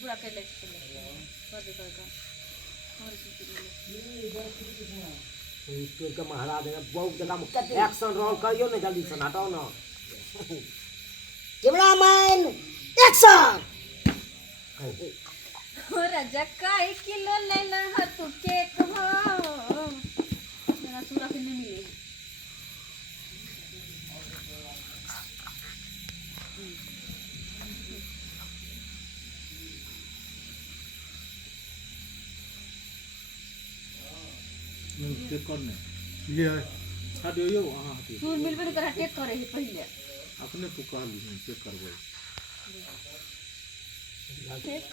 पूरा कर ले कर दे कर और इसको के महाराज ने बहुत जगह एक्शन रोल करियो ना जल्दी से हटाओ ना कैमरामैन एक्शन हो राजा काई किलो लेला ह तू केक हो मेरा सूरा के नहीं मिले चेक करने ये है हटियो यो हां हटियो सूर मिलबे नहीं करा टेक करे ही पहले अपने तो कहली चेक करबो केक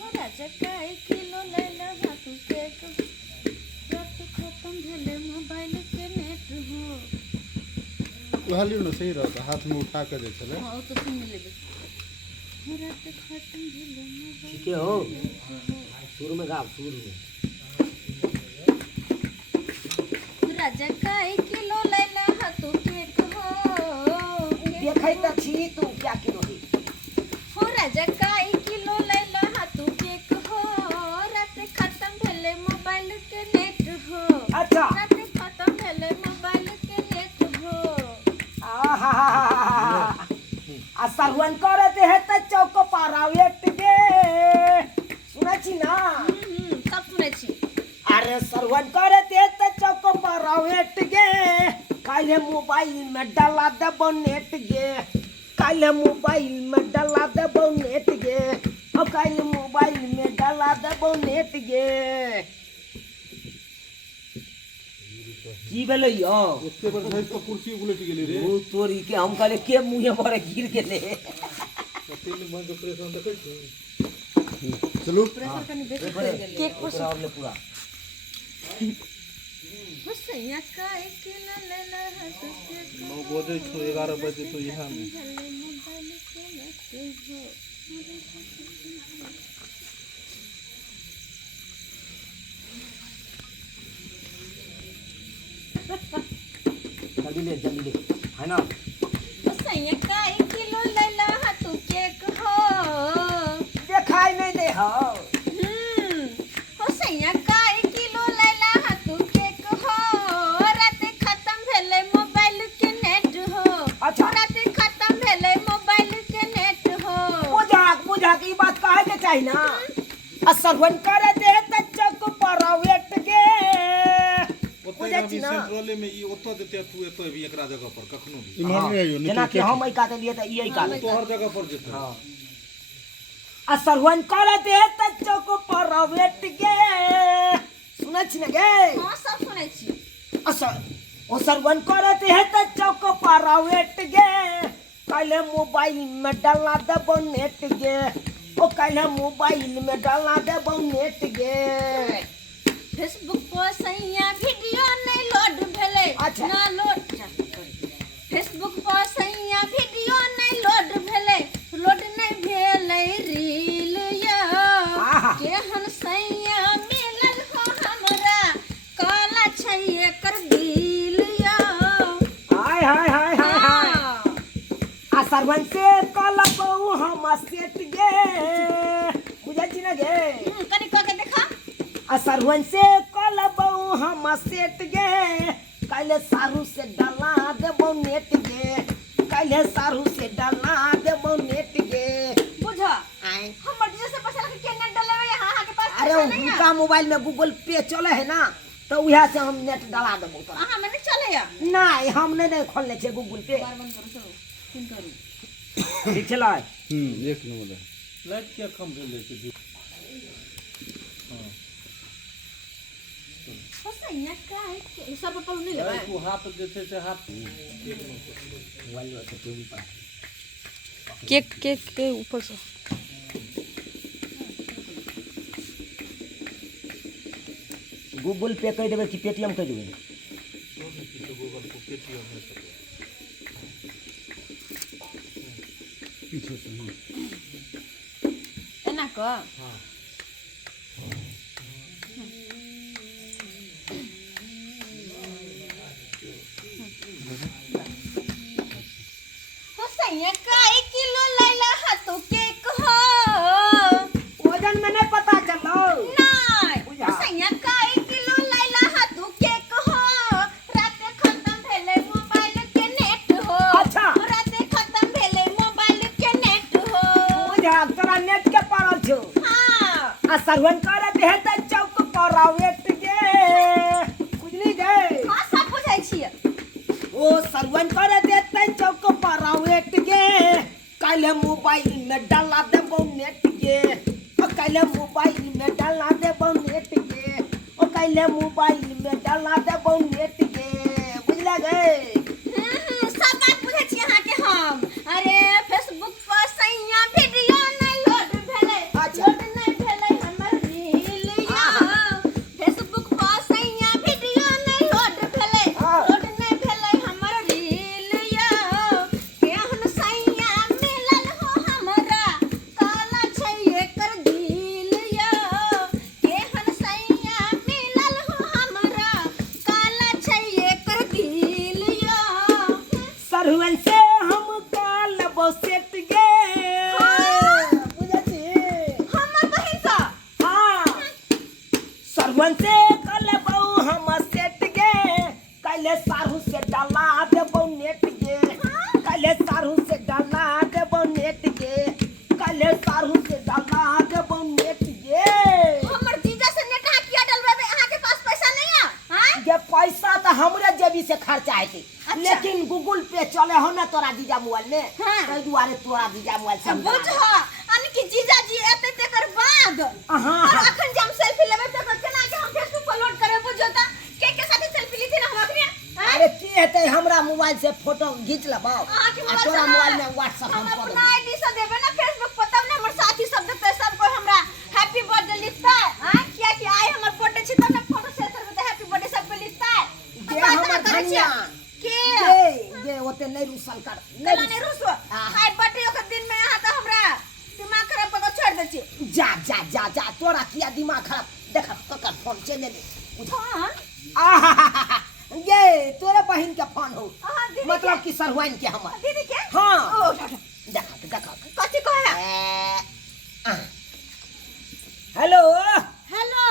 हो राजा काई किलो लेला ह तू केक रात खत्म भेले मोबाइल के नेट हो कहली ना सही रहता हाथ में उठा के दे चले हां तो सुन लेबे रात खत्म भेले मोबाइल ठीक है हो शुरू में गाओ शुरू में राजा काई किलो लेला ह तू केक हो देखै त छी तू क्या किलो है हो राजा काई किलो लेला ह तू केक हो रात खत्म भेले मोबाइल के नेट हो अच्छा रात खत्म भेले मोबाइल के नेट हो आहा आ सरवन करते है त चौक पारा व्यक्ति के सुनै छी ना सब सुनै छी अरे सरवन करते है त चौक पारा व्यक्ति के काले मोबाइल में डाला देबो नेट गे काले मोबाइल में डाला देबो नेट गे ओ काले मोबाइल में डाला देबो नेट गे की भेलै यो उसके पर धैर के कुर्सी उलट गेली रे ओ तोरी के हम कहले के मुंहे पर गिर गेले तीन मन के प्रेशर देखै छी चलो प्रेशर कनी बेसी कर गेल केक पर पूरा हमने पूरा हुसैया काई किलो लेला ह तू केक 9 बजे छो 11 बजे तो यहाँ में भेले मोबाइल के नेट हो जल्दी ले है ना हुसैया काई किलो लेला ह तू केक हो दिखाई नहीं दे हो हुसैया काई किलो लेला ह तू केक हो रात खत्म भेले मोबाइल के नेट हो अच्छा। रात खत्म भेले मोबाइल के नेट हो बुझा की बात कहे के चाहिए ना असरवन करे दे त चक पर वेट के ओते अभी सेंट्रल में ई ओतो देते तू एतो भी एकरा जगह पर कखनो भी इमहर में आइयो जना कि हम का लिए त ई का तो हर जगह पर जेते हां असरवन करे दे त चक पर वेट के सुनै छी ना गे हां सब सुनै छी असर ओ सरवन करे दे त चक पर वेट गे काले मोबाइल में डाला देबो नेट गे ओ काले मोबाइल में डाला देबो नेट गे फेसबुक पर सैया वीडियो नहीं लोड भेले अच्छा। ना लोड फेसबुक पर सैया वीडियो नहीं लोड भेले लोड नहीं भेले रील या आहा। केहन सैया मिलन हो हमरा काला छै एकर दिल या हाय हाय हाय हाय हाय आ सरवन से कल बहु हम सेट गे बुझै छी ना गे कनी क के देखा आ सरवन से कल बहु हम सेट गे काले सारू से डाला देबो नेट गे काले सारू से डाला देबो नेट गे बुझा आय हमर जैसे पैसा लगे के नेट डलेवे यहाँ के पास अरे पैसा नहीं है उनका मोबाइल में गूगल पे चले है ना तो उहा से हम नेट डाला देबो तो हां मैंने चले या नहीं हम नहीं खोलने छे गूगल पे बार बंद करो चलो फोन करू ठीक छला एक नंबर लाइट क्या कम भेले छै हुसैया काई सर पर नहीं लेबा तू हाथ देते से हाथ मोबाइल से टीवी पर केक केक के ऊपर से गूगल पे कह देबे कि पेटीएम कह देबे गूगल को पेटीएम है सब पीछे से एना को हां हुसैया काई किलो लेला ह तू केक हो हाँ नेट के पारल छो हाँ आ सरवन करत है त चौक पर वेट गे बुझली गे हाँ सब बुझै छियै ओ सरवन करत है त चौक पर वेट गे काले मोबाइल में डाला देबो नेट गे ओ काले मोबाइल में डाला देबो नेट गे ओ काले मोबाइल में डाला देबो नेट गे बुझला गे सब बात बुझै छियै अहाँ के हम अरे फेसबुक पर सैया वीडियो नहीं लोड भेलै अच्छा। लोड नहीं भेलै हमर रील यो फेसबुक पर सैया वीडियो नहीं लोड भेलै हाँ। लोड नहीं भेलै हमर रील यो केहन सैया मिलल हो हमरा काला छै एकर दिल यो केहन सैया मिलल हो हमरा काला छै एकर दिल यो सरवन से हम काल बसेट गे हाँ। बुझती हमर बहिन सा हाँ सरवन से कल बहु हम सेट गे काले सारू से डाला देबो नेट गे काले सारू से डाला देबो नेट गे काले सारू से डाला देबो नेट गे हमर जीजा से नेटा किया डलवाबे अहाँ के पास पैसा नहीं है हां ये पैसा तो हमरे जेबी से खर्चा है अच्छा। लेकिन गूगल पे चले हो ना तोरा जीजा मोबाइल में हाँ। ताहि दुआरे तोरा जीजा मोबाइल से हम बुझ डाला ह अन की जीजा जी एते तेकर बाद हाँ, और हाँ। अखन जे हम सेल्फी लेबे त केना के हम फेसबुक पर लोड करे बुझो त के साथे सेल्फी ली थी ना हम अखनी अरे की हेतै हमरा मोबाइल से फोटो खींच लेबो अहाँ के आ मोबाइल तोरा से मोबाइल में व्हाट्सएप हम हम कर अपना आईडी से देबे ना फेसबुक पर तब ना हमर साथी सब देते सब कोई हमरा हैप्पी बर्थडे लिखता है हां किया कि आइ हमर बर्थडे छी तब ना फोटो शेयर करबे त हैप्पी बर्थडे सब पे लिखता है दे बात हमर ना करे धनिया के दे ओते नहीं रुसल कर कला ने रुसो हाँ। हाय बर्थडे ओकर दिन में यहाँ त हमरा दिमाग खराब कर छोड़ दे छी जा जा जा जा तोरा किया दिमाग खराब देख ककर फोन चले ले फोन आहा ये तोरे बहन के फोन हो हां दीदी मतलब कि सरवाइन के हमर दीदी के हाँ। ओ उठा देखा कथि कहला हेलो हेलो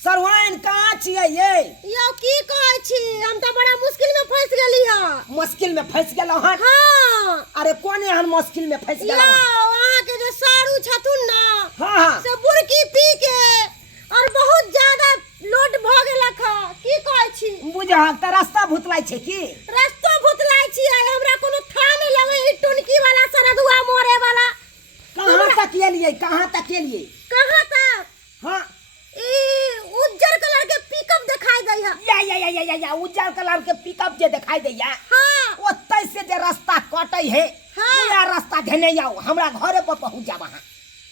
सरवाइन कहाँ छियै ये यो की कहै छी हम त बड़ा मुश्किल में फंस गेली ह मुश्किल में फंस गेलो हन हां अरे कोने हन मुश्किल में फंस यो गेलो हन वहां के जो सारू छथुन ना हाँ हाँ से बुरकी पी के और बहुत ज्यादा लोड भ गेलक ह की कहै छी बुझह त रास्ता भुतलाई छै की रास्तो भुतलाई छी हमरा कोनो था नहीं लगे ई टुनकी वाला सरदुआ मोरे वाला कहाँ तक एलियै कहाँ तक एलियै कहां तक हाँ ई उज्जर कलर के पिकअप दिखाई दै है या उज्जर कलर के पिकअप जे दिखाई दैया हां ओतै से जे रास्ता कटै है हाँ। पूरा रास्ता धेने जाओ हमरा घरे पर पहुंच जाब अहाँ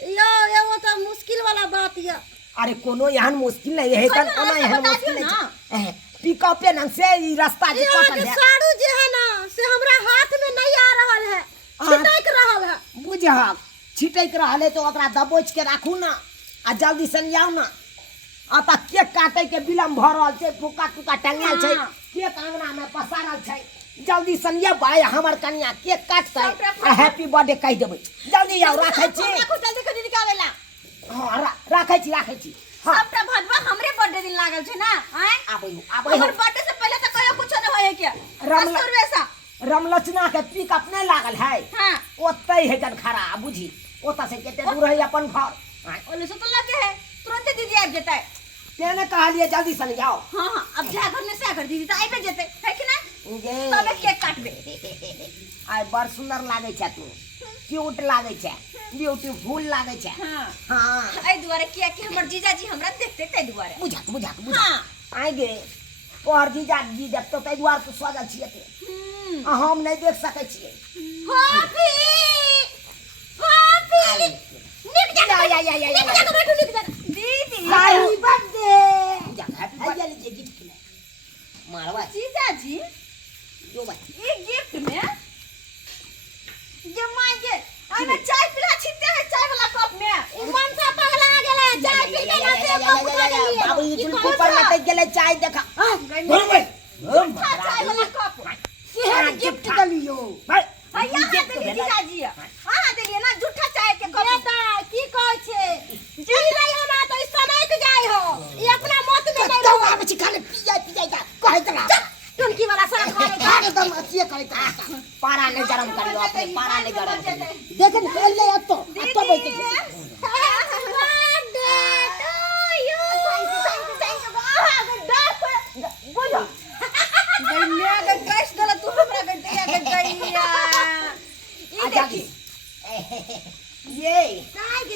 यो एगो तो मुश्किल वाला बात है अरे कोनो एहन मुश्किल नहीं है कोनो कोनो रास्ता एहन बता मुश्किल दियौ नहीं है पिकअपे न से ई रास्ता जे यहाँ कटल के है साड़ू जे है ना से हमरा हाथ में नहीं आ रहल है छिटक रहल है बुझह छिटक रहल है तो ओकरा दबोच के राखू ना आ जल्दी से जाओ ना आ त केक काटे के विलम्ब भ रहल छै फुका टुका टंगाल छै हाँ। केक अंगना में पसारल छै जल्दी सनिया भाई हमर कन्या केक काटतै सबटा आ हैप्पी बर्थडे कहि देबै जल्दी आओ राखै छी देखो जल्दी कदी निकालेला हां राखै छी हां सबटा भदवा हमरे बर्थडे दिन लागल छै ना हैं आबै हमर बर्थडे से पहले तो कहियो कुछ नहीं होय के रमला- कस्तूर वैसा रमलचना के पिकअप नहीं लागल है हां ओतै है जन खड़ा बुझी ओतऽ से केते दूर है अपन घर ओले से तो लगे है तुरंत दीदी आ जेतै तेने कहलिए जल्दी सन जाओ हां हां अब जा घर में से अगर दीदी तो आइबे जेतै है कि ना जे तबे केक काटबे आइ बड़ सुंदर लागे छै तू क्यूट लागे छै ब्यूटीफुल लागे छै हां हाँ एहि दुआरे किया कि हमर जीजाजी हमरा देखते तै दुआरे बुझाक हाँ। आइ गे तोहर जीजा जी देखतो ताहि दुआरे तू सजल छियै ते आ हम नहीं देख सकै छियै भाभी भाभी निक जा निक जा बैठो निक जा दीदी हैप्पी बर्थडे हैप्पी बर्थडे लीजिए गिफ्ट में मारवा जीजाजी जो भाई ये गिफ्ट में ये मांगे आइमे चाय पिला छिते है चाय वाला कप में ई मन सा पगला गेले चाय पी के ना से कप उठा के लिए बाबू ये चुल्की पर लटक गेले चाय देखा चाय वाला कप केहन गिफ्ट दलियो भाई भैया हाथ दे जीजाजी हां देलिए ना झूठा चाय के कप बेटा की कहै छे जी नहीं ना तो इस समय के जाय हो ई अपना मत में नहीं तो रहो आब छी खाली पियाई का कहै तला टुनकी वाला सड़क खाने का एकदम अच्छे कहै तला पारा नहीं गरम कर लो अपने पारा नहीं गरम देख निकल ले अब तो बैठ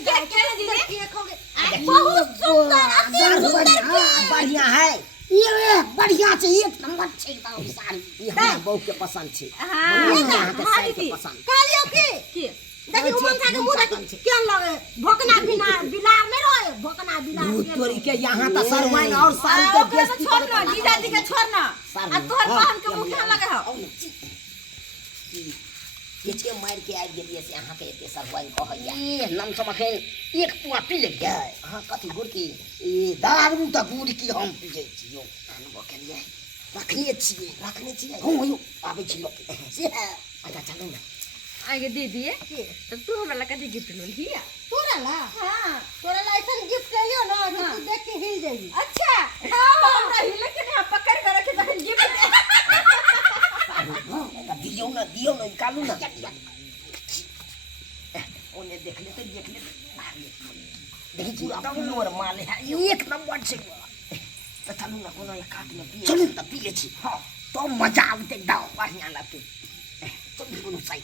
क्या क्या दीदी बहुत सुंदर अति सुंदर बढ़िया है ये बढ़िया छे एक नंबर छे एकदम साड़ी ये हमरा बहू के पसंद छे हां हां दीदी कालियो की देखी उमन का मुंह देखी क्या लगे भोकना बिना बिलार में रहे भोकना बिलार तोरी के यहाँ त सरवाइन और साड़ी के बेइज्जती छोड़ना जीजा जी के छोड़ना आ तोहर बहन के मुंह क्या लगे हो ये के मार के आ गेलिए से अहाँ के एते सरवाइन कहैया ए नम समखेन एक पुआ पी ले गए अहाँ कथि गुड़ की ए दारू त गुड़ की हम पी जाय छियो अनुभव केलिए रखने छिए हूं हूं आबै छी लोग से अच्छा चलो ना आगे दीदी तो तू हमरा ला कथि गिफ्ट लोल हिया तोरा ला हां तोरा ला ऐसा गिफ्ट लियो ना कि तू देख के हिल जाई अच्छा हमरा हिले के नहीं पकड़ के रखे तखन गिफ्ट दियो ना निकालू ना ओने देख ले देखी पूरा पूरा माल है एक नंबर छे त चलू ना कोनो एक काट में पिए चलू त पिए छी हां तो मजा आते दाओ बढ़िया लगते तो बिल्कुल सही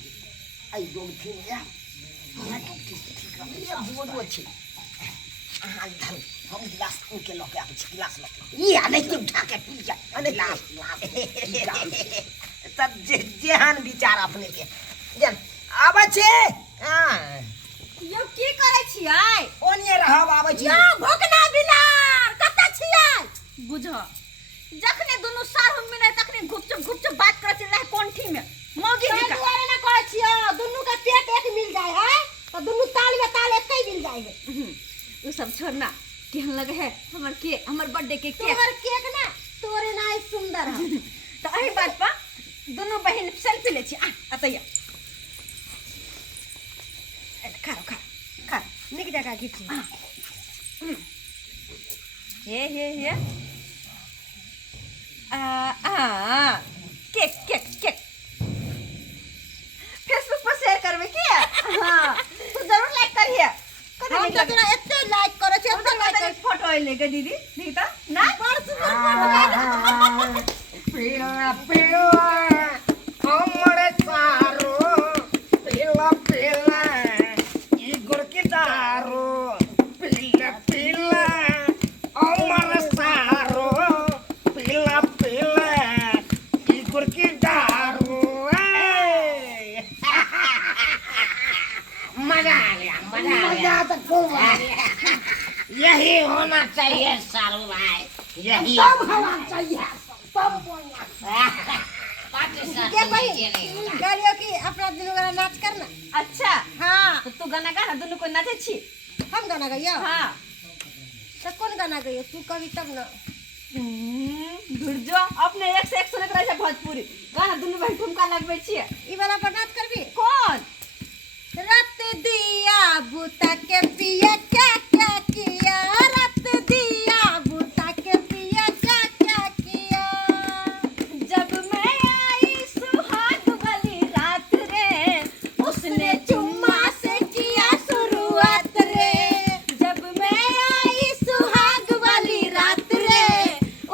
आई लोग थी या ये तो ठीक है ये बहुत अच्छे हां धर हम गिलास के लोग आके गिलास लेके ये आने के उठा के पी जा अने लास तब जेहन विचार अपने के जन आबे छे हां यो की करे छियै ओनिए रहब आबे छी यो भोकना बिलार कत छियै बुझ जखने दुनु सार हम में तखने गुपचुप बात करे रहे कोंठी में मौगी जी का दुआरे ना कहै छियो दुनु का पेट एक मिल जाए है तो दुनु ताल में ताल एक ही मिल जाए वो सब छोड़ना केहन लगे है हमर बर्थडे के केक तोहर केक ना तोरे ना सुंदर है तो एही बात पर दोनों बहन सेल्फी ले छी अतैया खा निक जगह खींची ये केक फेसबुक पर शेयर करबे किया हां तू जरूर लाइक करिए हम तो तोरा एते लाइक करे छै एते लाइक कर फोटो ले गे दीदी नहीं तो ना बड़ सुंदर पीला हमरे सारो पीला ई गुड़ की दारू पीला हमरे सारो पीला ई गुड़ की दारू मजा तो खूब यही होना चाहिए सारू भाई यही होना चाहिए सब के भाई गालियो की अपना दिल वाला नाच करना अच्छा हां तो तू गाना गा ना दोनों को नाचे छी हम गाना गाइयो हां तो कौन गाना गाइयो तू कभी तब ना धुरजो अपने एक से एक सुनत रहे छै भोजपुरी गाना दोनों भाई ठुमका लगबै छी ई वाला पर नाच करबी कौन रात दिया बुता के पिया क्या किया रात दिया बुता के पिया क्या किया जब मैं आई सुहाग वाली रात रे उसने चुम्मा से किया शुरुआत रे जब मैं आई सुहाग वाली रात रे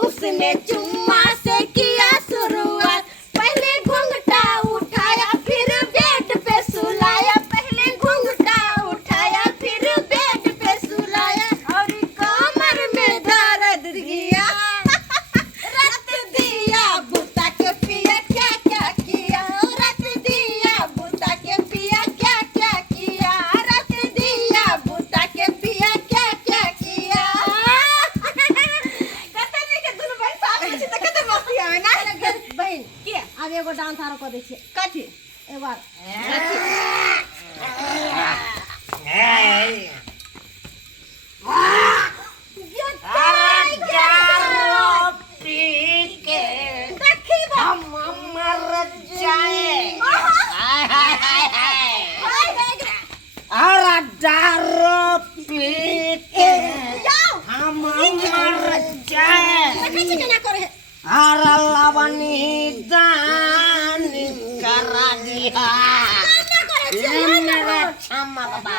उसने चुम्मा से किया शुरुआत पहले घूंघटा उठाया फिर बेड पे सुलाया पहले घूंघटा उठाया फिर बेड पे सुलाया और कमर में दर्द दिया रत दिया बुता के पिया क्या किया रत दिया बुता के पिया क्या किया रत दिया बुता के पिया क्या किया कते नहीं के दुनु भाई साथ में छी त कते मस्ती आवे ना बहन के आगे एगो डांस आरो कर दै छियै कथि एक बार देखी बा मर जाए हाय दारू पी के जाओ हम मर जाए देखै छी केना करे है हर लवनी दान करा दिया ये मेरा क्षमा बाबा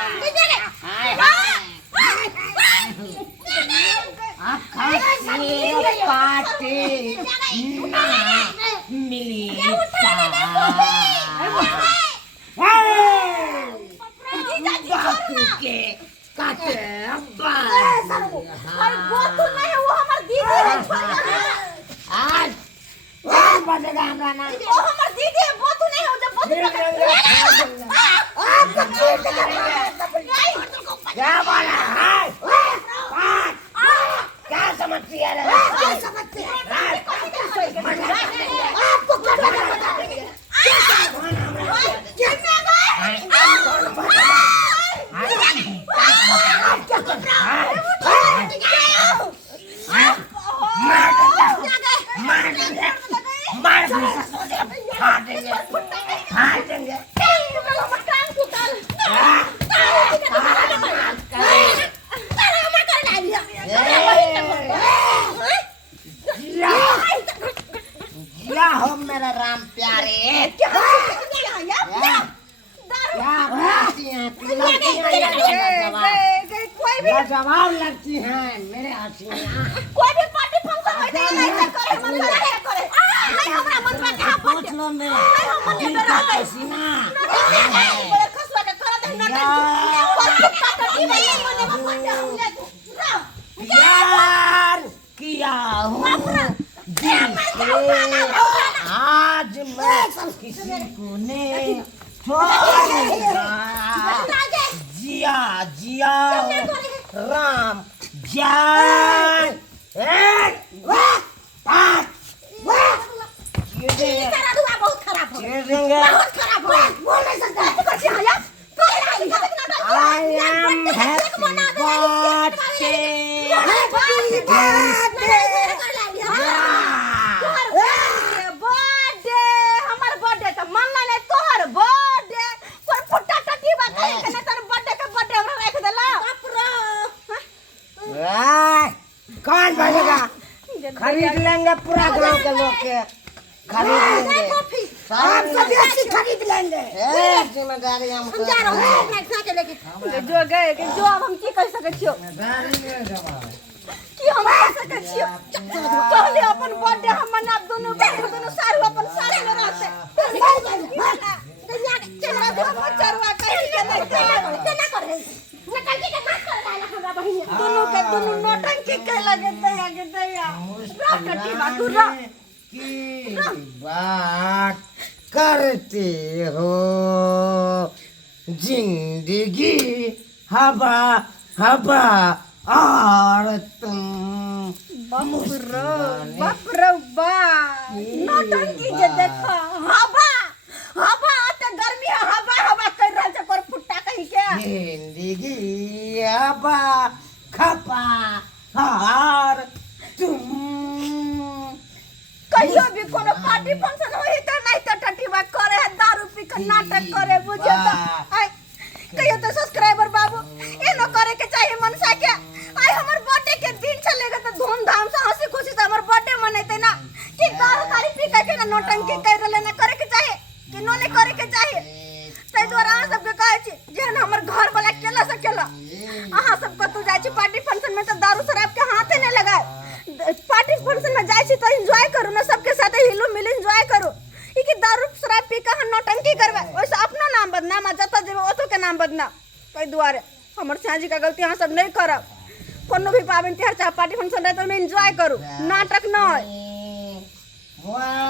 पार्टी ना मिली के काटे अब्बा अरे वो तू नहीं है, वो हमार दीदी है छोड़। आज कौन बनेगा हमरा ना वो हमार दीदी है, वो तू नहीं है, जब वो क्या बोला है क्या समझती है क्या समझते हैं आपको क्या पता है जिया हो मेरा राम प्यारे क्या कोई भी जवाब लगती हैं मेरे हसीना कोई भी पार्टी फंक्शन होते हैं ऐसा करे मन करे नहीं हमरा मन में क्या पूछ लो मेरे दिल का हसीना बड़े खसवा के कर दे यार किया हूँ दिल से आज मैं किसी को नहीं छोड़ूंगा जिया जिया राम जान बहुत खराब हो बहुत खराब हो बोल नहीं सकता I am happy बर्थडे हमार बर्थडे त मन नहीं तोहर बर्थडे पर फुट्टा टकी बात है कि तोर बर्थडे के बर्थडे हमरा रख देला कौन बनेगा खरीद लेंगे पूरा गांव के लोग के खरीद लेंगे हम सब ऐसी खरीद लेंगे जिम्मेदारी हम जा रहा हूँ अपना साथ लेके जो गए कि जो अब हम की कर सके छियो की हम कर सके छियो कहले अपन बर्थडे हम मना दोनों सारू अपन साथ में रहते चला दे हम चरवा कहीं के नहीं केना करे नटंकी के नाच कर डाला हमरा बहिन दोनों के दोनों नौटंकी के लगे दया राकटी बाटुरा की बात करते हो जिंदगी हवा हवा और तुम बापरे बा नौटंकी जे देखा हवा हवा आते गर्मी हवा हवा कर रहल छै पर फुट्टा कहीं के जिंदगी हवा खपा और तुम कहियो भी कोनो पार्टी फंक्शन होई त नहीं त टटीबा करे है दारू पी के नाटक करे बुझे त आई कहियो तो सब्सक्राइबर बाबू एनो करे के चाहिए मनसा के आई हमर बर्थडे के दिन चलेगा त धूमधाम से हंसी खुशी से हमर बर्थडे मनैते ना कि दारू तारी पी के ना नौटंकी कर रहले ना करे के चाहिए कि नो नहीं करे के चाहिए तै द्वारा अहाँ सबके कहै छी जेहन हमर घर वाला केला से केला अहाँ सब कतौ जाइ छी पार्टी फंक्शन में त दारू शराब के हाथे नहीं लगाए पार्टी फंक्शन में जाइ छी तो एंजॉय करू ना सबके साथ हिलू मिल एंजॉय करू ई कि दारू शराब पी के नौटंकी करबे ओइसे अपनो नाम बदनाम जत जेबे ओतो के नाम बदनाम तै द्वारे हमर साजी का गलती अहाँ सब नहीं करब कोनो भी पाबनि त्योहार चाहे पार्टी फंक्शन रहे तो एंजॉय करू नाटक न होय